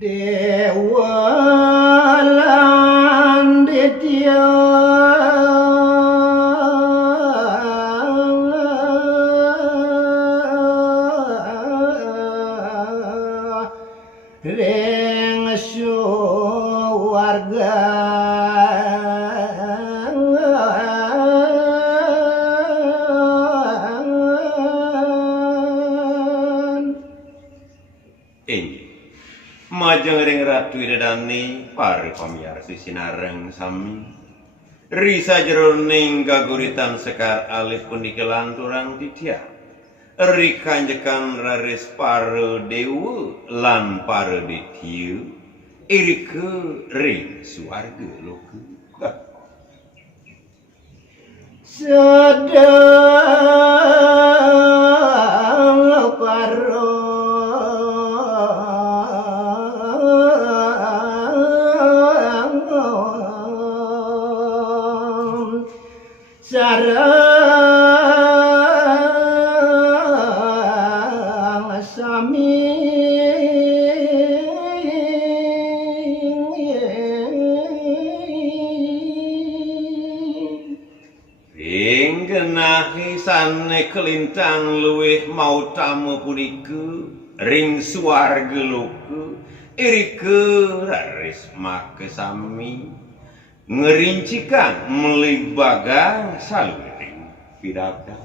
Dewa lan Ditya ring suwarga Majeng ring ratu idadani pare pamiyarsi sinareng sami risa jeroning gaguritan sekar alih puniki lanturang titya ri kanjekan raris pare dewa lan pare ditya irike ring suwarga loka sedang paro sarang sami ing genahi sane kelintang luwih mau tamu punika ring suwarga loka irike raris make sami ngerincikan melibagang saluring pidabda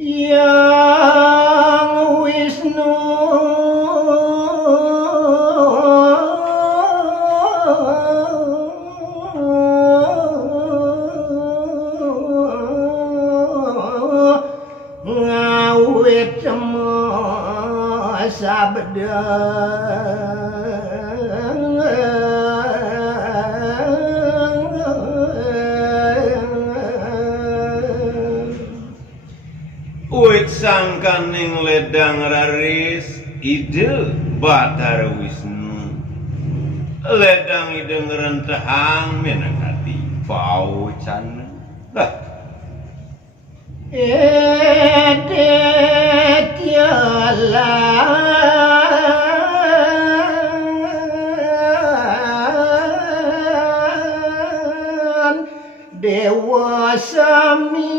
yang Wisnu ngawit sabda Uit sangkaning ledang raris ide Bathara Wisnu ledang ide ngerentehang menangati paucan jalan dewa sami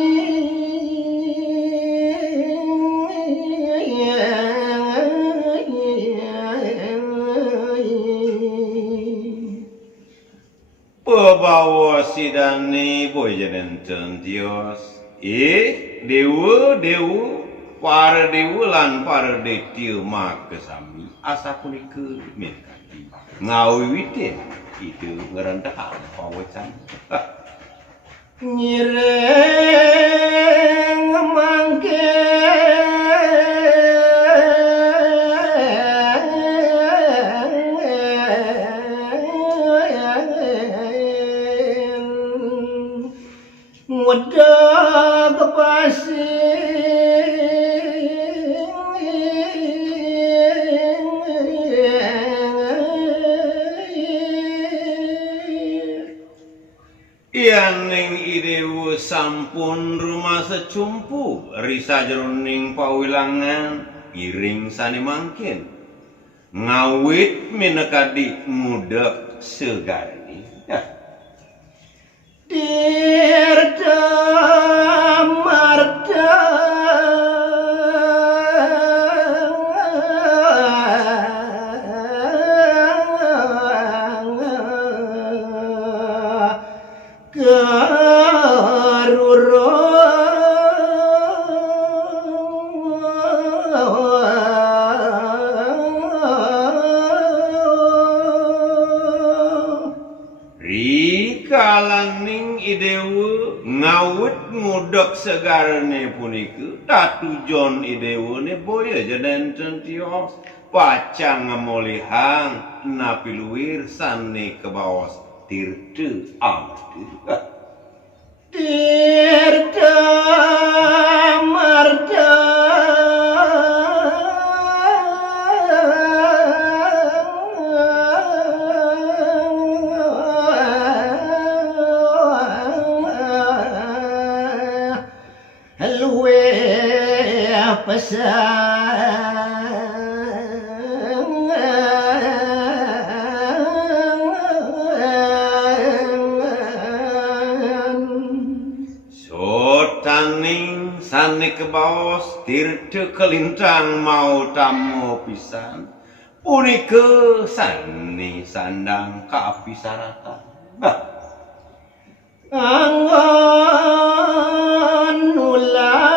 pebawa sidani boyenen Dios dewa para dewa lan para detya make sami asa punika menangati ngawiwiten itu ngerentehang paucan nyireng mangke wedag Yaning idewu sampun rumah secumpu risa jeroning pawilangan iring sane mangkin ngawit minekadi mudek segarni Tirta marta karuro rikalaning idewu ngawit ngudek segarne punika tatujon idewune boya jenenten tios pacang ngemolihang napi luwir sane kebawas tirte amte Tirta marta luwe pesan kebaos tirte kelintang mau tamu pisan punika sani sandang kapisaratan anggon ulak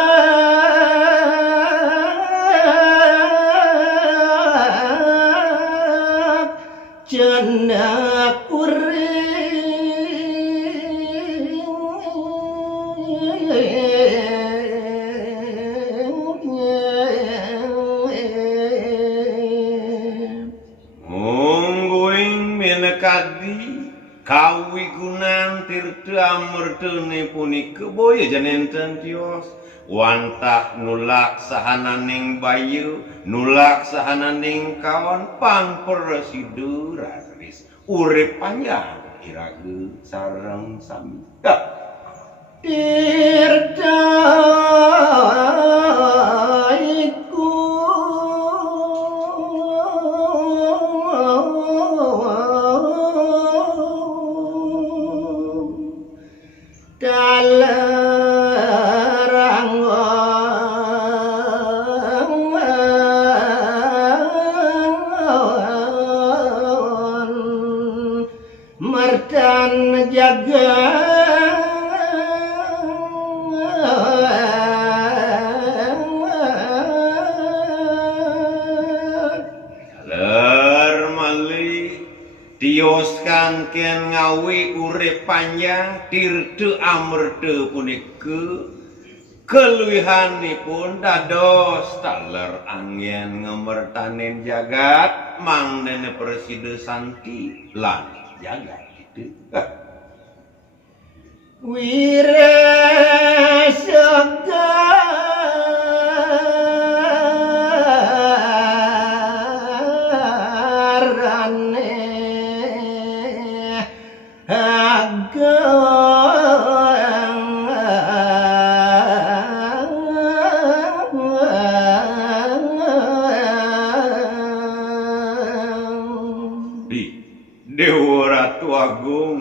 jenak mungguing minekadi kawigunan tirte amertene punika boya janenten tios wantah nulak sahananing bayu nulak sahananing kawan pang peresidu raris urip panjang irage sareng sami Tirtaiku dalarang mertan jaga tioskan ken ngawi urip panjang tirte amerte punika keluwihanipun dados taler angin ngemertanin jagat mangdene preside santi lan jagat itu wire segarane di Dewa Ratu Agung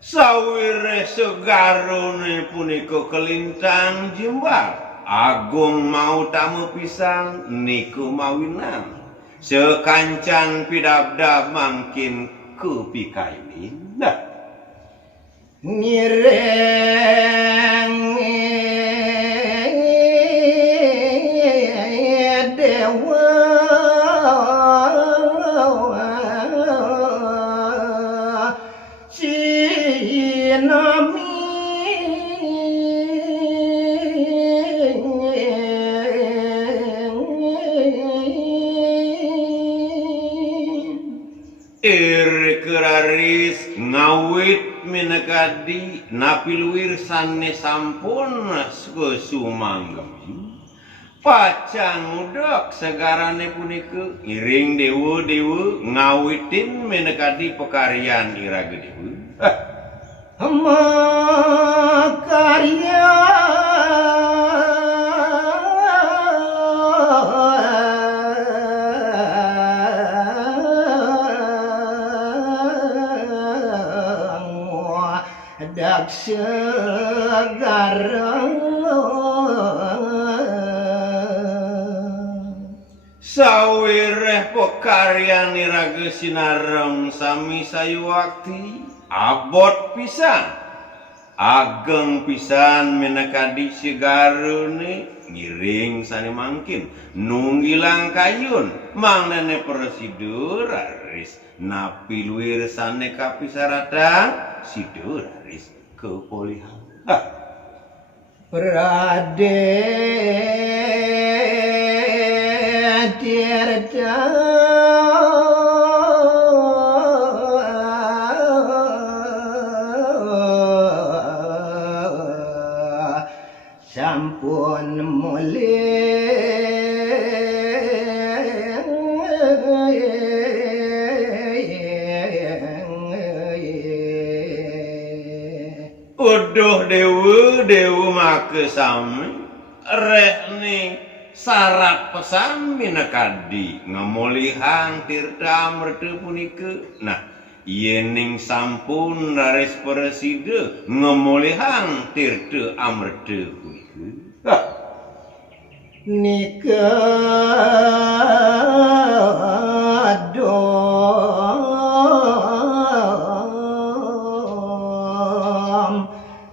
sawire segarone punika kelintang jembar agung mau tamu pisan niku mawinang sekancan pidabda mangkin kupikaimin nyireng dewa sinami keraris ngawit minekadi napiluir sanne sampun kesumanggemi pacang udok segarane punika iring dewa-dewa ngawitin minekadi pekaryan irage dewa makarya dak segarang sawireh pekaryan irage sinareng sami sayuwakti abot pisan ageng pisan minekadi sigarone ngiring sane mangkin nunggilang kayun mangdene presidur raris napi luwir sane kapisaratan sidur raris kepolihan Raden Tirta sampun uduh dewa make sami rehni syarat pesan minekadi ngemolihan tirta mertu punika nah yening sampun raris preside ngemolehang tirte amrede nikah dom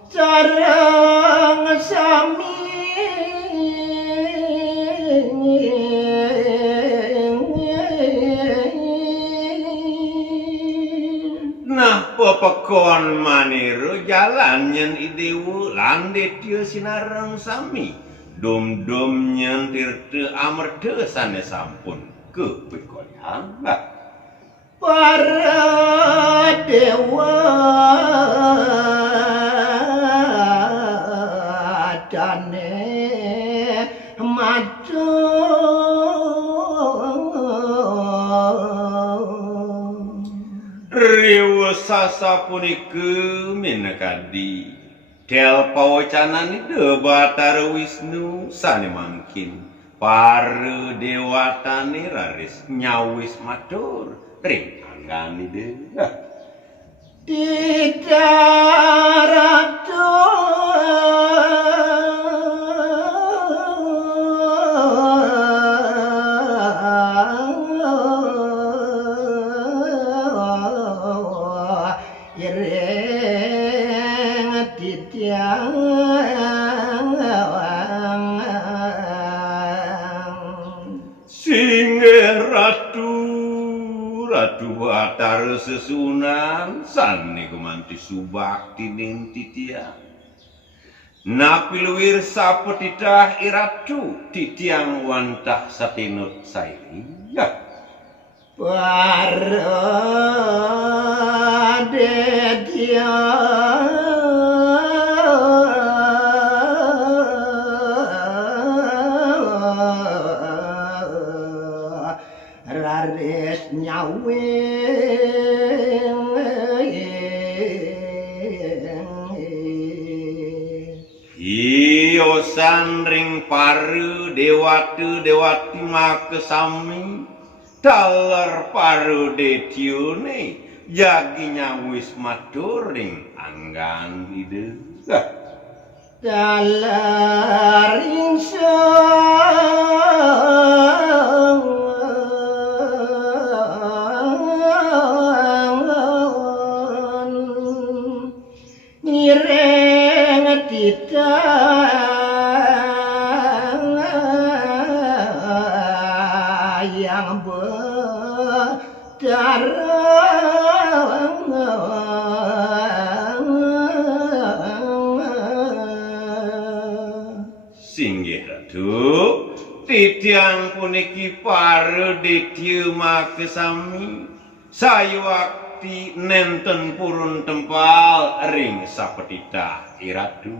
sareng sami nah pepekon manero jalan yen idewu landet dia sinareng sami dom-dom nyen tirte amrede sane sampun kepekoyang para dewa dane macu riwa sasa punike minakadi del pawacanan ide Bathara Wisnu sane mangkin para dewatane raris nyawis matur ring anggani de Didaratu ireng titiang Singgih Ratu Bathara Sesunan sane gumanti subakti ning titiang napi luwir sapetitah iratu titiang wantah satinut sairi para dedia raris Iosan ring paru dewati makesami dalar paru detyune jagi nyawis matur ring anggan ide dalar insan nireng titang yang Singgih Ratu titiang puniki para detya makesami sayuakti nenten purun tempal ring sapetitah iratu